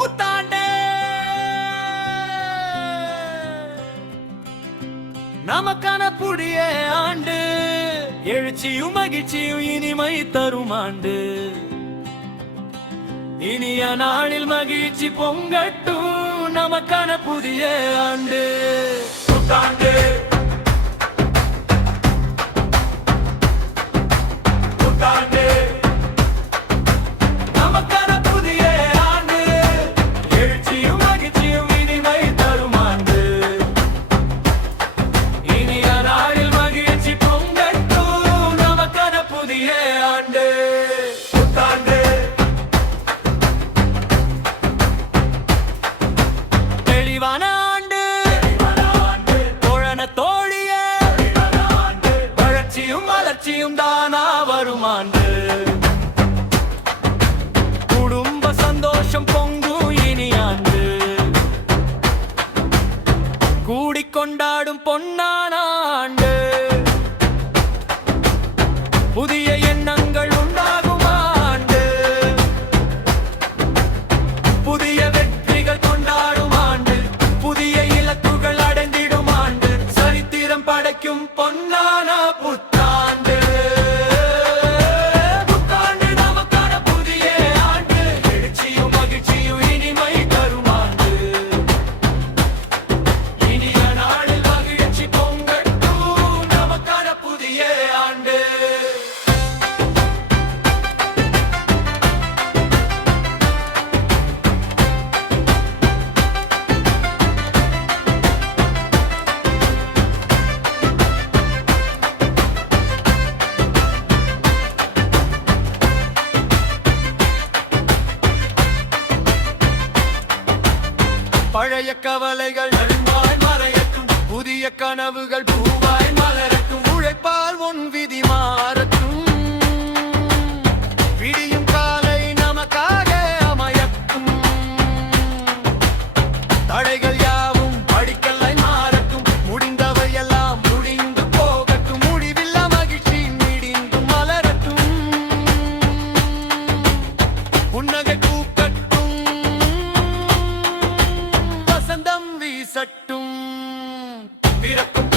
புத்தாண்டு. நமக்கான புதிய ஆண்டு எழுச்சியும் மகிழ்ச்சியும் இனிமை தரும் ஆண்டு. இனிய நாளில் மகிழ்ச்சி பொங்கட்டும் நமக்கான புதிய ஆண்டு. புத்தாண்டு. தெளிவான ஆண்டு. தோழன தோழிய. வளர்ச்சியும் வளர்ச்சியும் தானா வரும் பழைய கவலைகள் மறையட்டும். புதிய கனவுகள் பூவாய் மலரட்டும். வீசட்டும் பிறக்கும்